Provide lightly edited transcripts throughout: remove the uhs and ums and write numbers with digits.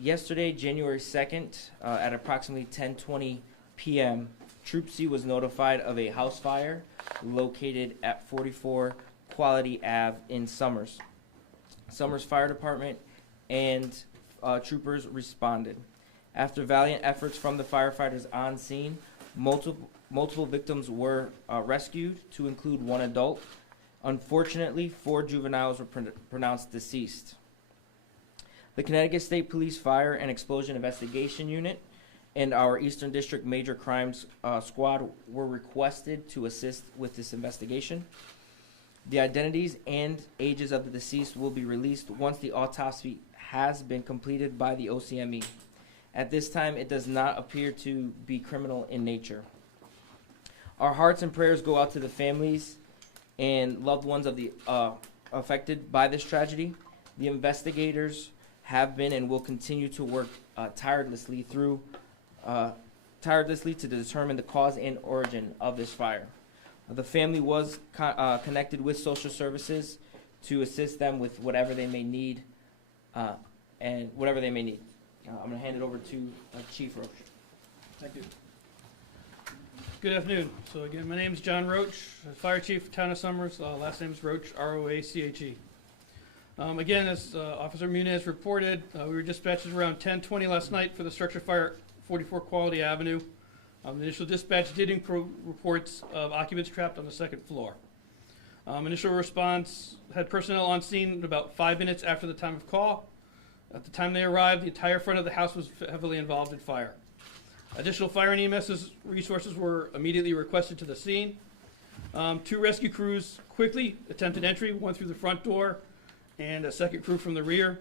Yesterday, January 2nd, at approximately 10:20 p.m., Troop C was notified of a house fire located at 44 Quality Ave in Summers. Summers Fire Department and troopers responded. After valiant efforts from the firefighters on scene, multiple victims were rescued, to include one adult. Unfortunately, 4 juveniles were pronounced deceased. The Connecticut State Police Fire and Explosion Investigation Unit and our Eastern District Major Crimes Squad were requested to assist with this investigation. The identities and ages of the deceased will be released once the autopsy has been completed by the OCME. At this time, it does not appear to be criminal in nature. Our hearts and prayers go out to the families and loved ones of the affected by this tragedy. The investigators have been and will continue to work tirelessly to determine the cause and origin of this fire. The family was connected with social services to assist them with whatever they may need, I'm going to hand it over to Chief Roach. Thank you. Good afternoon. So again, my name is John Roach, Fire Chief, Town of Summers. Last name is Roach, R-O-A-C-H-E. Again, as Officer Muniz reported, we were dispatched around 10:20 last night for the structure fire 44 Quality Avenue. The initial dispatch did include reports of occupants trapped on the second floor. Initial response had personnel on scene about 5 minutes after the time of call. At the time they arrived, the entire front of the house was heavily involved in fire. Additional fire and EMS resources were immediately requested to the scene. 2 rescue crews quickly attempted entry, one through the front door and a second crew from the rear.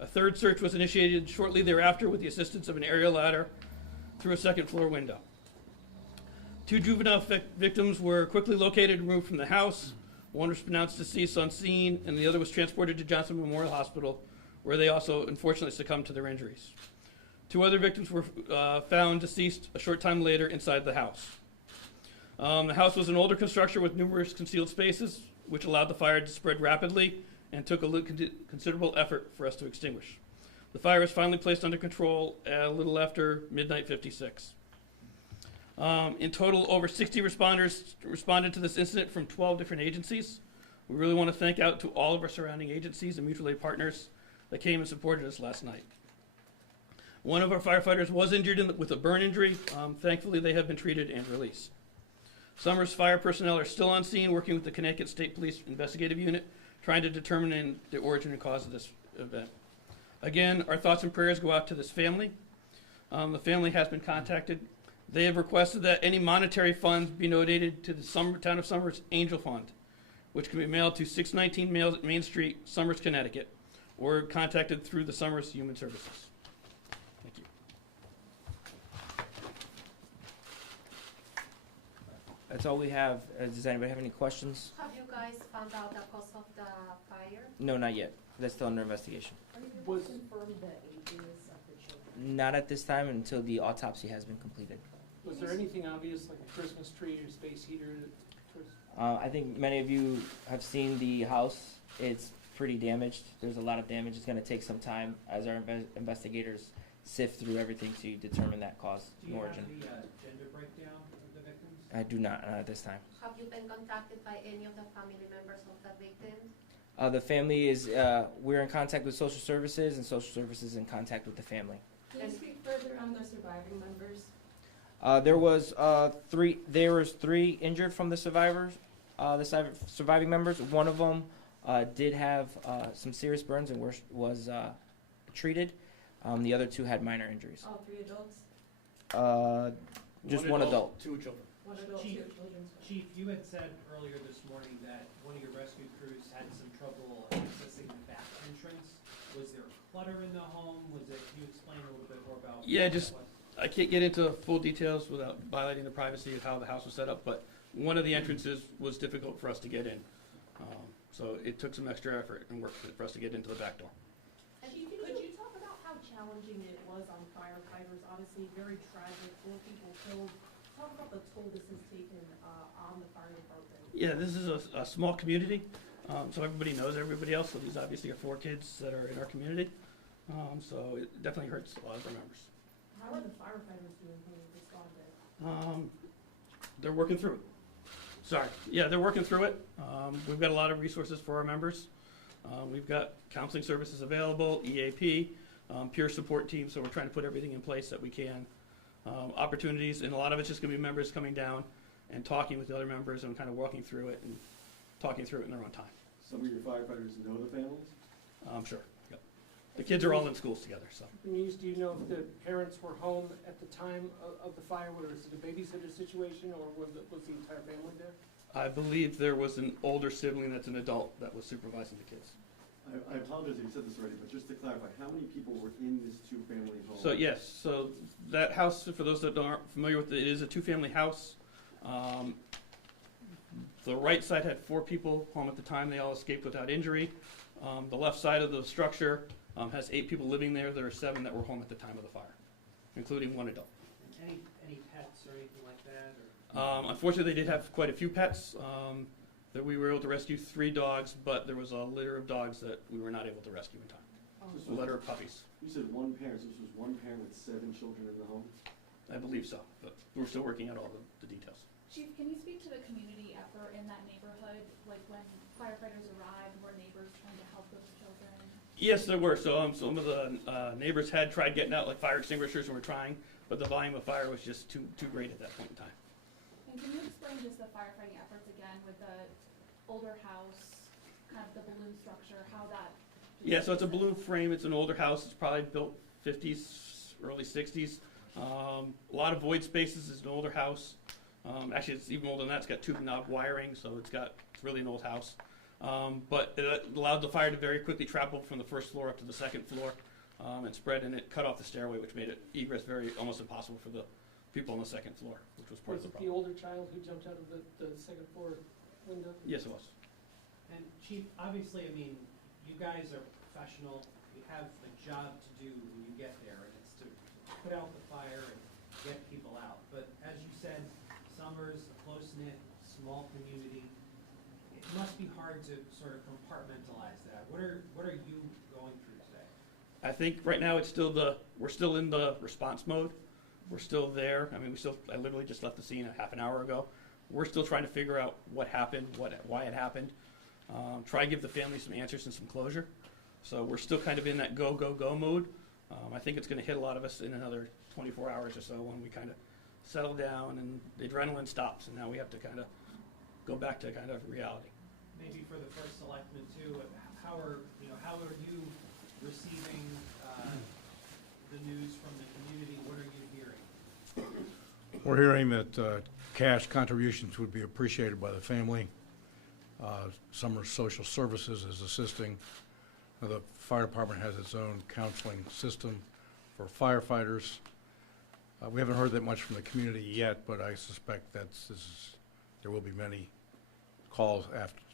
A third search was initiated shortly thereafter with the assistance of an aerial ladder through a second floor window. 2 juvenile victims were quickly located and removed from the house. One was pronounced deceased on scene, and the other was transported to Johnson Memorial Hospital, where they also unfortunately succumbed to their injuries. 2 other victims were found deceased a short time later inside the house. The house was an older construction with numerous concealed spaces, which allowed the fire to spread rapidly and took a considerable effort for us to extinguish. The fire was finally placed under control a little after midnight 56. In total, over 60 responders responded to this incident from 12 different agencies. We really want to thank out to all of our surrounding agencies and mutual aid partners that came and supported us last night. One of our firefighters was injured with a burn injury. Thankfully, they have been treated and released. Summers fire personnel are still on scene working with the Connecticut State Police Investigative Unit, trying to determine the origin and cause of this event. Again, our thoughts and prayers go out to this family. The family has been contacted. They have requested that any monetary funds be donated to the Town of Summers Angel Fund, which can be mailed to 619 Main Street, Summers, Connecticut, or contacted through the Summers Human Services. Thank you. That's all we have. Does anybody have any questions? Have you guys found out the cause of the fire? No, not yet. That's still under investigation. Are you able to confirm the ages of the children? Not at this time until the autopsy has been completed. Was there anything obvious, like a Christmas tree or space heater? I think many of you have seen the house. It's pretty damaged. There's a lot of damage. It's going to take some time as our investigators sift through everything to determine that cause and origin. Do you have the gender breakdown of the victims? I do not at this time. Have you been contacted by any of the family members of the victims? The family is, we're in contact with social services, and social services in contact with the family. Can you speak further on the surviving members? There was 3 injured from the survivors, surviving members. One of them did have some serious burns and was treated. The other 2 had minor injuries. All 3 adults? Just one adult. 2 children. One adult, 2 children. Chief, you had said earlier this morning that one of your rescue crews had some trouble accessing the back entrance. Was there clutter in the home? Can you explain a little bit more about I can't get into full details without violating the privacy of how the house was set up, but one of the entrances was difficult for us to get in. So it took some extra effort and work for us to get into the back door. Chief, could you talk about how challenging it was on firefighters? Obviously, very tragic, 4 people killed. Talk about the toll this has taken on the fire department. Yeah, this is a small community, so everybody knows everybody else. So these obviously are 4 kids that are in our community. So it definitely hurts a lot of our members. How are the firefighters doing when they responded? They're working through it. Sorry. Yeah, they're working through it. We've got a lot of resources for our members. We've got counseling services available, EAP, peer support team, so we're trying to put everything in place that we can. Opportunities, and a lot of it's just going to be members coming down and talking with the other members and kind of walking through it and talking through it in their own time. Some of your firefighters know the families? I'm sure. Yep. The kids are all in schools together, so. Denise, do you know if the parents were home at the time of the fire, whether it's a babysitter situation, or was the entire family there? I believe there was an older sibling that's an adult that was supervising the kids. I apologize if you said this already, but just to clarify, how many people were in this two-family home? So yes, so that house, for those that aren't familiar with it, it is a two-family house. The right side had 4 people home at the time. They all escaped without injury. The left side of the structure has 8 people living there. There are 7 that were home at the time of the fire, including 1 adult. Any pets or anything like that, or? Unfortunately, they did have quite a few pets. That we were able to rescue 3 dogs, but there was a litter of dogs that we were not able to rescue in time. This A was- litter of puppies. You said one parent, so this was one parent with 7 children in the home? I believe so, but we're still working out all the details. Chief, can you speak to the community effort in that neighborhood? Like when firefighters arrived, were neighbors trying to help those children? Yes, there were. So some of the neighbors had tried getting out like fire extinguishers and were trying, but the volume of fire was just too great at that point in time. And can you explain just the firefighting efforts again with the older house, kind of the balloon structure, how that? Yeah, so it's a balloon frame. It's an older house. It's probably built 50s, early 60s. A lot of void spaces. It's an older house. Actually, it's even older than that. It's got tube knob wiring, so it's really an old house. But it allowed the fire to very quickly travel from the first floor up to the second floor and spread, and it cut off the stairway, which made it egress almost impossible for the people on the second floor, which was part Was of the it the problem. older child who jumped out of the second floor window? Yes, it was. And Chief, obviously, I mean, you guys are professional, you have a job to do when you get there, and it's to put out the fire and get people out. But as you said, Summers, a close-knit, small community, it must be hard to sort of compartmentalize that. What are you going through today? I think right now we're still in the response mode. We're still there. I mean, I literally just left the scene a half an hour ago. We're still trying to figure out what happened, why it happened. Try to give the family some answers and some closure. So we're still kind of in that go, go, go mode. I think it's going to hit a lot of us in another 24 hours or so when we kind of settle down and the adrenaline stops, and now we have to kind of go back to kind of reality. Maybe for the first selectman too, how are you receiving the news from the community? What are you hearing? We're hearing that cash contributions would be appreciated by the family. Summers Social Services is assisting. The fire department has its own counseling system for firefighters. We haven't heard that much from the community yet, but I suspect there will be many calls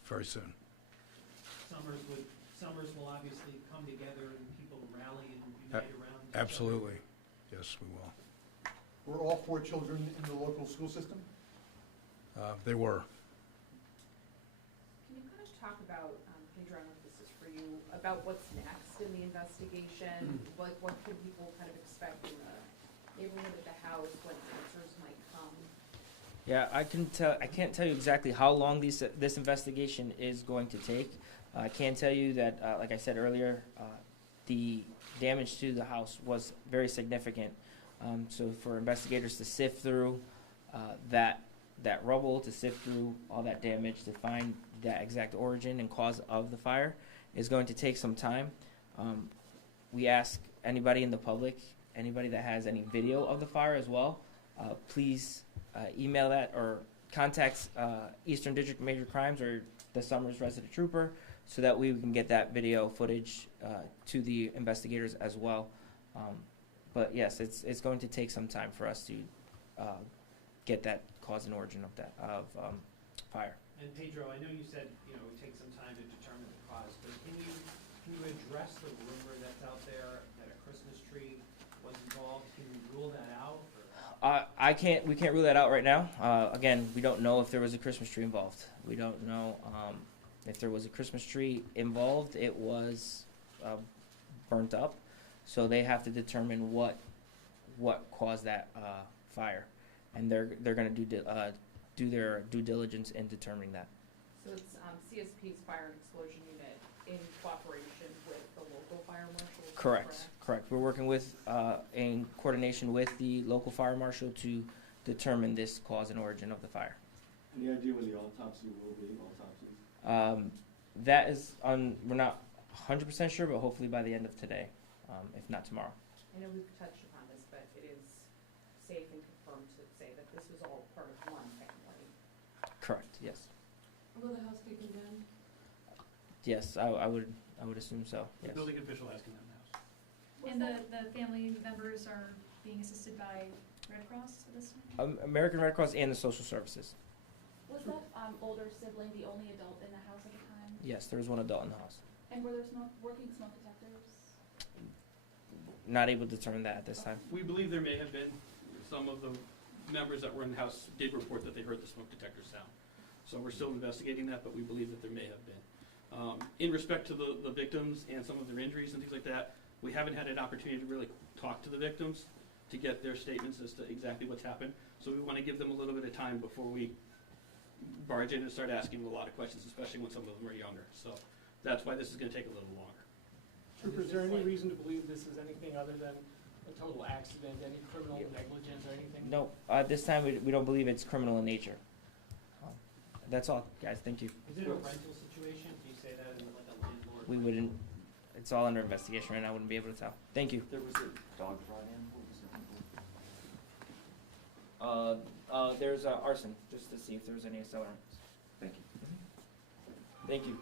very soon. Summers will obviously come together and people rally and unite around each other. Absolutely. Yes, we will. Were all 4 children in the local school system? They were. Can you kind of talk about, Pedro, I don't know if this is for you, about what's next in the investigation? Like, what can people kind of expect in the neighborhood of the house, what answers might come? Yeah, I can't tell you exactly how long this investigation is going to take. I can tell you that, like I said earlier, the damage to the house was very significant. So for investigators to sift through that rubble, to sift through all that damage, to find that exact origin and cause of the fire is going to take some time. We ask anybody in the public, anybody that has any video of the fire as well, please email that or contact Eastern District Major Crimes or the Summers Resident Trooper so that we can get that video footage to the investigators as well. But yes, it's going to take some time for us to get that cause and origin of that fire. And Pedro, I know you said it would take some time to determine the cause, but can you address the rumor that's out there that a Christmas tree was involved? Can you rule that out? We can't rule that out right now. Again, we don't know if there was a Christmas tree involved. We don't know if there was a Christmas tree involved. It was burnt up. So they have to determine what caused that fire, and they're going to do their due diligence in determining that. So it's CSP's Fire and Explosion Unit in cooperation with the local fire marshal? is that Correct. We're working with in coordination with the local fire marshal to determine this cause and origin of the fire. Any idea when the autopsy will be, autopsies? That is we're not 100% sure, but hopefully by the end of today, if not tomorrow. I know we've touched upon this, but it is safe and confirmed to say that this was all part of one family. Correct. Yes. Will the house be condemned? Yes, I would assume so. The Yes. building official has condemned the house. And the family members are being assisted by Red Cross at this time? American Red Cross and the social services. Was that older sibling the only adult in the house at the time? Yes, there was one adult in the house. And were there working smoke detectors? Not able to determine that at this time. We believe there may have been. Some of the members that were in the house did report that they heard the smoke detector sound. So we're still investigating that, but we believe that there may have been. In respect to the victims and some of their injuries and things like that, we haven't had an opportunity to really talk to the victims to get their statements as to exactly what's happened. So we want to give them a little bit of time before we barge in and start asking them a lot of questions, especially when some of them are younger. So that's why this is going to take a little longer. Trooper, is there any reason to believe this is anything other than a total accident, any criminal negligence or anything? No, at this time we don't believe it's criminal in nature. That's all, guys. Thank you. Is it a rental situation? Do you say that in like a landlord? We wouldn't. It's all under investigation right now. I wouldn't be able to tell. Thank you. There was a dog brought in, what was it? There's arson, just to see if there's any accelerants. Thank you. Thank you.